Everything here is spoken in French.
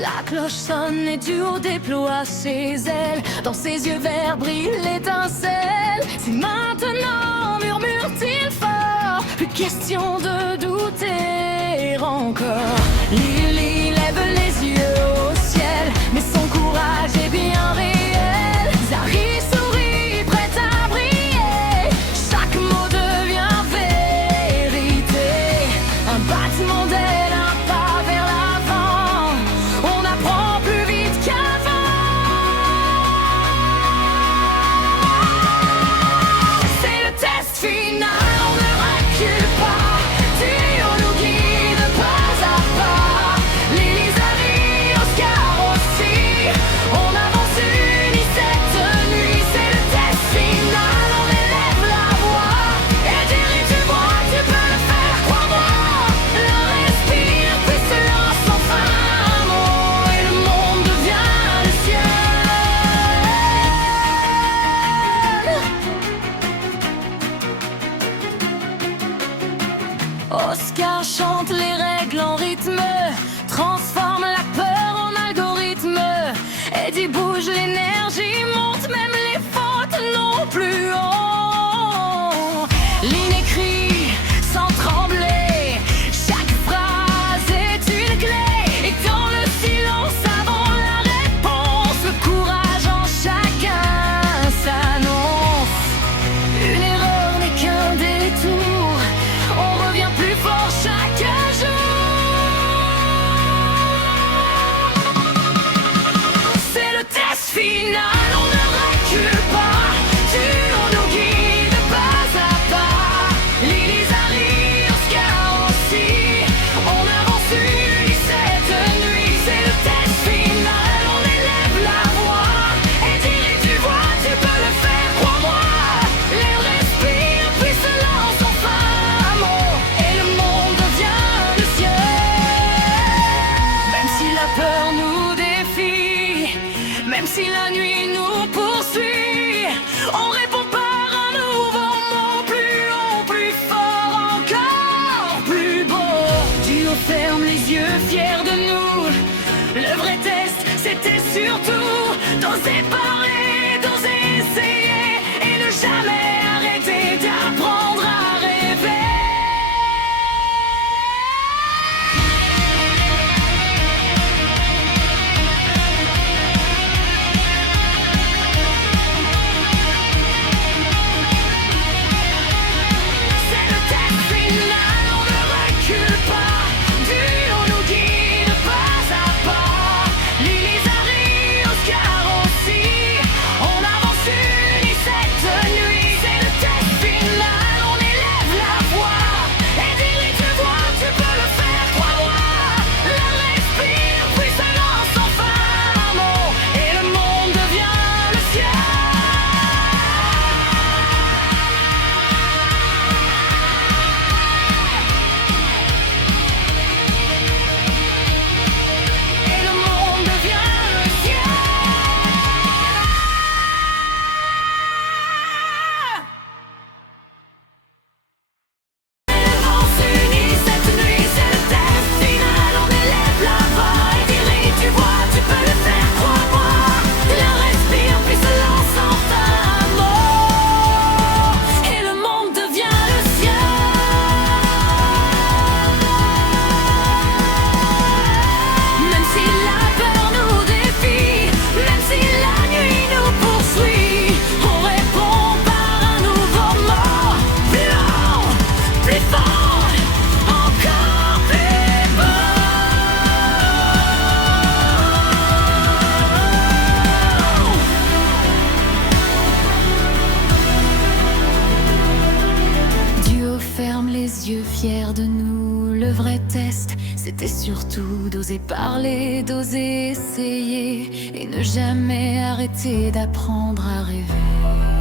La cloche sonne et Duo déploie ses ailes. Dans ses yeux verts brille l'étincelle. C'est maintenant, murmure-t-il fort. Plus question de douter encore. Lily lève les yeux au ciel, mais son courage est bien réel. Zari sourit, prête à briller. Chaque mot devient vérité. Un battement d'aile, un pas vers l'avant. On apprend plus vite qu'avant. C'est le test final, on ne recule pas. Duo nous guide pas à pas. Lily, Zari, Oscar aussi. On avance unis cette nuit. C'est le test final, on élève la voix. Et Jerry, tu vois, tu peux le faire, crois-moi. Le respire, puis se lance sans fin. Oh, et le monde devient le ciel. Oscar chante les règles en rythme, transforme la peur en algorithme. Eddie bouge, l'énergie monte, même les fautes n'ont plus honte. Lynn écrit sans trembler, chaque phrase est une clé. Et dans le silence avant la réponse, le courage en chacun s'annonce. Une erreur n'est qu'un détour, on revient plus fort chaque jour. C'est le test final, on ne recule pas. Duo nous guide pas à pas. Lily, Zari, Oscar aussi. On avance unis cette nuit. C'est le test final, on élève la voix. Et Jerry, tu vois, tu peux le faire, crois-moi. L'air respire, puis se lance enfin un mot. Et le monde devient le ciel. Même si la peur nous défie, même si la nuit nous poursuit, on répond par un nouveau mot. Plus haut, plus fort, encore plus beau. Duo ferme les yeux, fier de nous. Le vrai test, c'était surtout d'oser parler, d'oser essayer. Et ne jamais arrêter d'apprendre à rêver. C'est le test final, on ne recule pas. Duo nous guide pas à pas. Lily, Zari, Oscar aussi. On avance unis cette nuit. C'est le test final, on élève la voix. Et Jerry, tu vois, tu peux le faire, crois-moi. Le respire, puis se lance enfin un mot. Et le monde devient le ciel. Et le monde devient le ciel. On avance unis cette nuit, c'est le test final, on élève la voix. Et Jerry, tu vois, tu peux le faire, crois-moi. Le respire, puis se lance enfin un mot. Et le monde devient le ciel. Même si la peur nous défie, même si la nuit nous poursuit, on répond par un nouveau mot. Plus haut, plus fort, encore plus beau. Duo ferme les yeux, fier de nous. Le vrai test, c'était surtout d'oser parler, d'oser essayer. Et ne jamais arrêter d'apprendre à rêver.